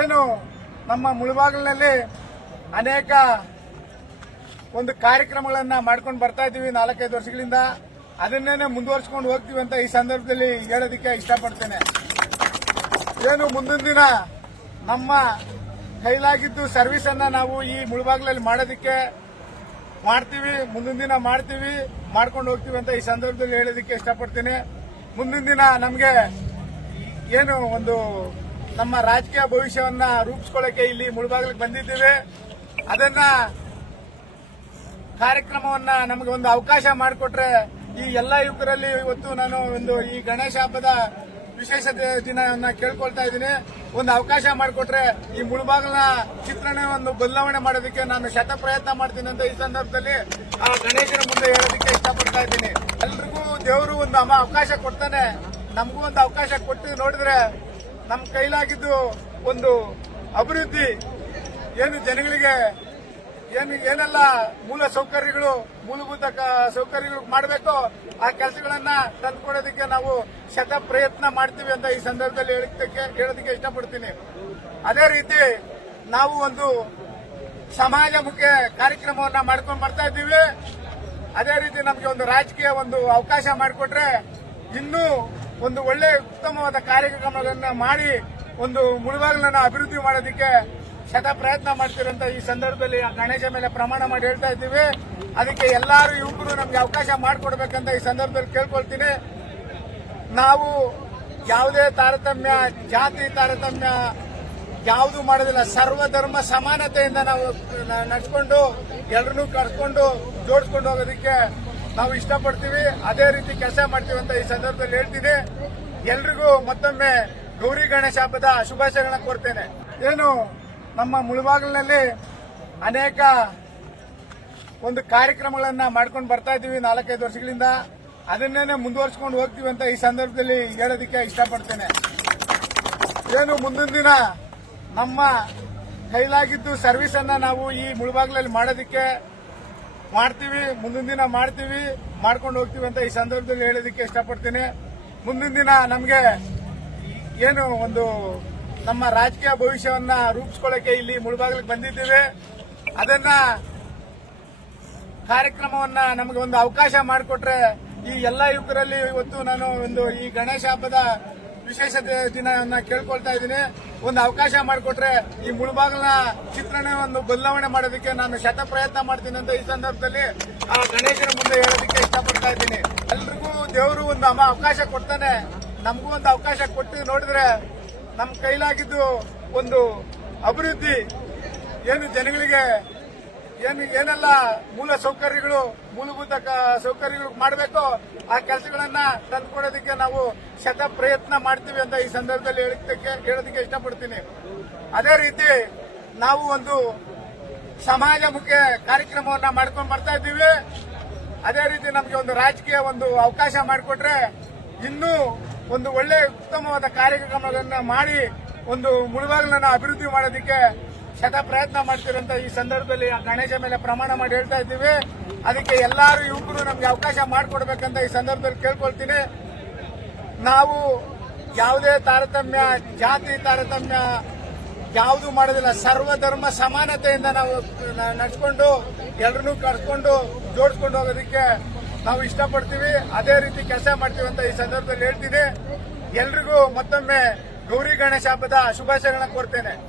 ಏನು ನಮ್ಮ ಮುಳುಬಾಗಿಲಿನಲ್ಲಿ ಅನೇಕ ಒಂದು ಕಾರ್ಯಕ್ರಮಗಳನ್ನು ಮಾಡ್ಕೊಂಡು ಬರ್ತಾ ಇದ್ದೀವಿ ನಾಲ್ಕೈದು ವರ್ಷಗಳಿಂದ. ಅದನ್ನೇ ಮುಂದುವರ್ಸ್ಕೊಂಡು ಹೋಗ್ತೀವಿ ಅಂತ ಈ ಸಂದರ್ಭದಲ್ಲಿ ಹೇಳೋದಕ್ಕೆ ಇಷ್ಟಪಡ್ತೇನೆ. ಏನು ಮುಂದಿನ ದಿನ ನಮ್ಮ ಕೈಲಾಗಿದ್ದು ಸರ್ವಿಸ್ ಅನ್ನ ನಾವು ಈ ಮುಳುಬಾಗಿಲಲ್ಲಿ ಮಾಡೋದಕ್ಕೆ ಮಾಡ್ತೀವಿ, ಮುಂದಿನ ದಿನ ಮಾಡ್ತೀವಿ, ಮಾಡ್ಕೊಂಡು ಹೋಗ್ತೀವಿ ಅಂತ ಈ ಸಂದರ್ಭದಲ್ಲಿ ಹೇಳೋದಕ್ಕೆ ಇಷ್ಟಪಡ್ತೀನಿ. ಮುಂದಿನ ದಿನ ನಮಗೆ ಏನು ಒಂದು ನಮ್ಮ ರಾಜಕೀಯ ಭವಿಷ್ಯವನ್ನ ರೂಪಿಸ್ಕೊಳ್ಳಕ್ಕೆ ಇಲ್ಲಿ ಮುಳುಬಾಗಿಲಿಗೆ ಬಂದಿದ್ದೇವೆ. ಅದನ್ನ ಕಾರ್ಯಕ್ರಮವನ್ನ ನಮಗೆ ಒಂದು ಅವಕಾಶ ಮಾಡಿಕೊಟ್ರೆ ಈ ಎಲ್ಲ ಯುವಕರಲ್ಲಿ ಇವತ್ತು ನಾನು ಒಂದು ಈ ಗಣೇಶ ಹಬ್ಬದ ವಿಶೇಷ ದಿನವನ್ನ ಕೇಳ್ಕೊಳ್ತಾ ಇದ್ದೀನಿ. ಒಂದು ಅವಕಾಶ ಮಾಡಿಕೊಟ್ರೆ ಈ ಮುಳುಬಾಗಿಲ ಚಿತ್ರಣ ಒಂದು ಬದಲಾವಣೆ ಮಾಡೋದಕ್ಕೆ ನಾನು ಶತ ಪ್ರಯತ್ನ ಮಾಡ್ತೀನಿ ಅಂತ ಈ ಸಂದರ್ಭದಲ್ಲಿ ಆ ಗಣೇಶನ ಮುಂದೆ ಹೇಳೋದಕ್ಕೆ ಇಷ್ಟಪಡ್ತಾ ಇದ್ದೀನಿ. ಎಲ್ರಿಗೂ ದೇವರು ಒಂದು ಅವಕಾಶ ಕೊಡ್ತಾನೆ. ನಮಗೂ ಒಂದು ಅವಕಾಶ ಕೊಟ್ಟು ನೋಡಿದ್ರೆ ನಮ್ಮ ಕೈಲಾಗಿದ್ದು ಒಂದು ಅಭಿವೃದ್ಧಿ. ಏನು ಜನಗಳಿಗೆ ಏನು, ಏನೆಲ್ಲ ಮೂಲ ಸೌಕರ್ಯಗಳು, ಮೂಲಭೂತ ಸೌಕರ್ಯಗಳು ಮಾಡಬೇಕು ಆ ಕೆಲಸಗಳನ್ನ ತಂದುಕೊಡೋದಕ್ಕೆ ನಾವು ಶತ ಪ್ರಯತ್ನ ಮಾಡ್ತೀವಿ ಅಂತ ಈ ಸಂದರ್ಭದಲ್ಲಿ ಹೇಳೋದಕ್ಕೆ ಹೇಳೋದಕ್ಕೆ ಇಷ್ಟಪಡ್ತೀನಿ. ಅದೇ ರೀತಿ ನಾವು ಒಂದು ಸಮಾಜಮುಖಿ ಕಾರ್ಯಕ್ರಮವನ್ನ ಮಾಡ್ಕೊಂಡು ಬರ್ತಾ ಇದ್ದೀವಿ. ಅದೇ ರೀತಿ ನಮಗೆ ಒಂದು ರಾಜಕೀಯ ಒಂದು ಅವಕಾಶ ಮಾಡಿಕೊಟ್ರೆ ಇನ್ನೂ ಒಂದು ಒಳ್ಳೆ ಉತ್ತಮವಾದ ಕಾರ್ಯಕ್ರಮಗಳನ್ನ ಮಾಡಿ ಒಂದು ಮುಳುಬಾಗಿಲನ್ನ ಅಭಿವೃದ್ಧಿ ಮಾಡೋದಕ್ಕೆ ಶತ ಪ್ರಯತ್ನ ಮಾಡ್ತೀರಂತ ಈ ಸಂದರ್ಭದಲ್ಲಿ ಆ ಗಣೇಶ ಮೇಲೆ ಪ್ರಮಾಣ ಮಾಡಿ ಹೇಳ್ತಾ ಇದ್ದೀವಿ. ಅದಕ್ಕೆ ಎಲ್ಲಾರು ಯುವಕರು ನಮ್ಗೆ ಅವಕಾಶ ಮಾಡಿಕೊಡ್ಬೇಕಂತ ಈ ಸಂದರ್ಭದಲ್ಲಿ ಕೇಳ್ಕೊಳ್ತೀನಿ. ನಾವು ಯಾವುದೇ ತಾರತಮ್ಯ, ಜಾತಿ ತಾರತಮ್ಯ ಯಾವುದು ಮಾಡೋದಿಲ್ಲ. ಸರ್ವಧರ್ಮ ಸಮಾನತೆಯಿಂದ ನಾವು ನ- ನಡ್ಕೊಂಡು ಎಲ್ಲರನ್ನೂ ಕರ್ಕೊಂಡು ಜೋಡಿಸ್ಕೊಂಡು ಹೋಗೋದಕ್ಕೆ ನಾವು ಇಷ್ಟಪಡ್ತೀವಿ, ಅದೇ ರೀತಿ ಕೆಲಸ ಮಾಡ್ತೀವಿ ಅಂತ ಈ ಸಂದರ್ಭದಲ್ಲಿ ಹೇಳ್ತೀನಿ ಎಲ್ರಿಗೂ ಮತ್ತೊಮ್ಮೆ ಗೌರಿ ಗಣೇಶ ಹಬ್ಬದ ಶುಭಾಶಯಗಳನ್ನ ಕೋರ್ತೇನೆ. ಏನು, ನಮ್ಮ ಮುಳುಬಾಗಿಲಿನಲ್ಲಿ ಅನೇಕ ಒಂದು ಕಾರ್ಯಕ್ರಮಗಳನ್ನ ಮಾಡ್ಕೊಂಡು ಬರ್ತಾ ಇದ್ದೀವಿ ನಾಲ್ಕೈದು ವರ್ಷಗಳಿಂದ. ಅದನ್ನೇನೆ ಮುಂದುವರ್ಸ್ಕೊಂಡು ಹೋಗ್ತೀವಿ ಅಂತ ಈ ಸಂದರ್ಭದಲ್ಲಿ ಹೇಳೋದಕ್ಕೆ ಇಷ್ಟಪಡ್ತೇನೆ. ಏನು, ಮುಂದಿನ ದಿನ ನಮ್ಮ ಕೈಲಾಗಿದ್ದು ಸರ್ವಿಸ್ ಅನ್ನ ನಾವು ಈ ಮುಳುಬಾಗಿಲಲ್ಲಿ ಮಾಡೋದಕ್ಕೆ ಮಾಡ್ತೀವಿ, ಮುಂದಿನ ದಿನ ಮಾಡ್ತೀವಿ, ಮಾಡ್ಕೊಂಡು ಹೋಗ್ತೀವಿ ಅಂತ ಈ ಸಂದರ್ಭದಲ್ಲಿ ಹೇಳೋದಕ್ಕೆ ಇಷ್ಟಪಡ್ತೀನಿ. ಮುಂದಿನ ದಿನ ನಮಗೆ ಏನು ಒಂದು ನಮ್ಮ ರಾಜಕೀಯ ಭವಿಷ್ಯವನ್ನ ರೂಪಿಸ್ಕೊಳ್ಳಕ್ಕೆ ಇಲ್ಲಿ ಮುಳುಬಾಗಿಲಿಗೆ ಬಂದಿದ್ದೀವಿ. ಅದನ್ನ ಕಾರ್ಯಕ್ರಮವನ್ನ ನಮಗೆ ಒಂದು ಅವಕಾಶ ಮಾಡಿಕೊಟ್ರೆ ಈ ಎಲ್ಲ ಯುವಕರಲ್ಲಿ ಇವತ್ತು ನಾನು ಒಂದು ಈ ಗಣೇಶ ಹಬ್ಬದ ವಿಶೇಷ ದಿನವನ್ನ ಕೇಳ್ಕೊಳ್ತಾ ಇದ್ದೀನಿ. ಒಂದು ಅವಕಾಶ ಮಾಡಿಕೊಟ್ರೆ ಈ ಮುಳುಬಾಗಲ ಒಂದು ಬದಲಾವಣೆ ಮಾಡೋದಕ್ಕೆ ನಾನು ಶತ ಪ್ರಯತ್ನ ಮಾಡ್ತೀನಿ ಅಂತ ಈ ಸಂದರ್ಭದಲ್ಲಿ ಆ ಗಣೇಶನ ಮುಂದೆ ಹೇಳೋದಕ್ಕೆ ಇಷ್ಟಪಡ್ತಾ ಇದ್ದೀನಿ. ಎಲ್ರಿಗೂ ದೇವರು ಒಂದು ಅವಕಾಶ ಕೊಡ್ತಾನೆ. ನಮಗೂ ಒಂದು ಅವಕಾಶ ಕೊಟ್ಟು ನೋಡಿದ್ರೆ ನಮ್ಮ ಕೈಲಾಗಿದ್ದು ಒಂದು ಅಭಿವೃದ್ಧಿ. ಏನು ಜನಗಳಿಗೆ ಏನು ಏನೆಲ್ಲ ಮೂಲ ಸೌಕರ್ಯಗಳು, ಮೂಲಭೂತ ಸೌಕರ್ಯಗಳು ಮಾಡಬೇಕೋ ಆ ಕೆಲಸಗಳನ್ನ ತಂದುಕೊಡೋದಕ್ಕೆ ನಾವು ಶತ ಪ್ರಯತ್ನ ಮಾಡ್ತೀವಿ ಅಂತ ಈ ಸಂದರ್ಭದಲ್ಲಿ ಹೇಳೋದಕ್ಕೆ ಹೇಳೋದಕ್ಕೆ ಇಷ್ಟಪಡ್ತೀನಿ. ಅದೇ ರೀತಿ ನಾವು ಒಂದು ಸಮಾಜಮುಖಿ ಕಾರ್ಯಕ್ರಮವನ್ನ ಮಾಡ್ಕೊಂಡು ಬರ್ತಾ ಇದ್ದೀವಿ. ಅದೇ ರೀತಿ ನಮಗೆ ಒಂದು ರಾಜಕೀಯ ಒಂದು ಅವಕಾಶ ಮಾಡಿಕೊಟ್ರೆ ಇನ್ನೂ ಒಂದು ಒಳ್ಳೆ ಉತ್ತಮವಾದ ಕಾರ್ಯಕ್ರಮಗಳನ್ನ ಮಾಡಿ ಒಂದು ಮುಳುಬಾಗಿಲನ್ನ ಅಭಿವೃದ್ಧಿ ಮಾಡೋದಕ್ಕೆ ಶತ ಪ್ರಯತ್ನ ಮಾಡ್ತೀರಂತ ಈ ಸಂದರ್ಭದಲ್ಲಿ ಆ ಗಣೇಶ ಮೇಲೆ ಪ್ರಮಾಣ ಮಾಡಿ ಹೇಳ್ತಾ ಇದ್ದೀವಿ. ಅದಕ್ಕೆ ಎಲ್ಲರೂ ಯುವಕರು ನಮ್ಗೆ ಅವಕಾಶ ಮಾಡಿಕೊಡ್ಬೇಕಂತ ಈ ಸಂದರ್ಭದಲ್ಲಿ ಕೇಳ್ಕೊಳ್ತೀನಿ. ನಾವು ಯಾವುದೇ ತಾರತಮ್ಯ, ಜಾತಿ ತಾರತಮ್ಯ ಯಾವುದು ಮಾಡೋದಿಲ್ಲ. ಸರ್ವಧರ್ಮ ಸಮಾನತೆಯಿಂದ ನಾವು ನಡೆಸ್ಕೊಂಡು ನಡ್ಕೊಂಡು ಎಲ್ಲರನ್ನೂ ಕರ್ಕೊಂಡು ಜೋಡಿಸ್ಕೊಂಡು ಹೋಗೋದಕ್ಕೆ ನಾವು ಇಷ್ಟಪಡ್ತೀವಿ. ಅದೇ ರೀತಿ ಕೆಲಸ ಮಾಡ್ತೀವಿ ಅಂತ ಈ ಸಂದರ್ಭದಲ್ಲಿ ಹೇಳ್ತೀನಿ. ಎಲ್ರಿಗೂ ಮತ್ತೊಮ್ಮೆ ಗೌರಿ ಗಣೇಶ ಹಬ್ಬದ ಶುಭಾಶಯಗಳನ್ನ ಕೋರ್ತೇನೆ.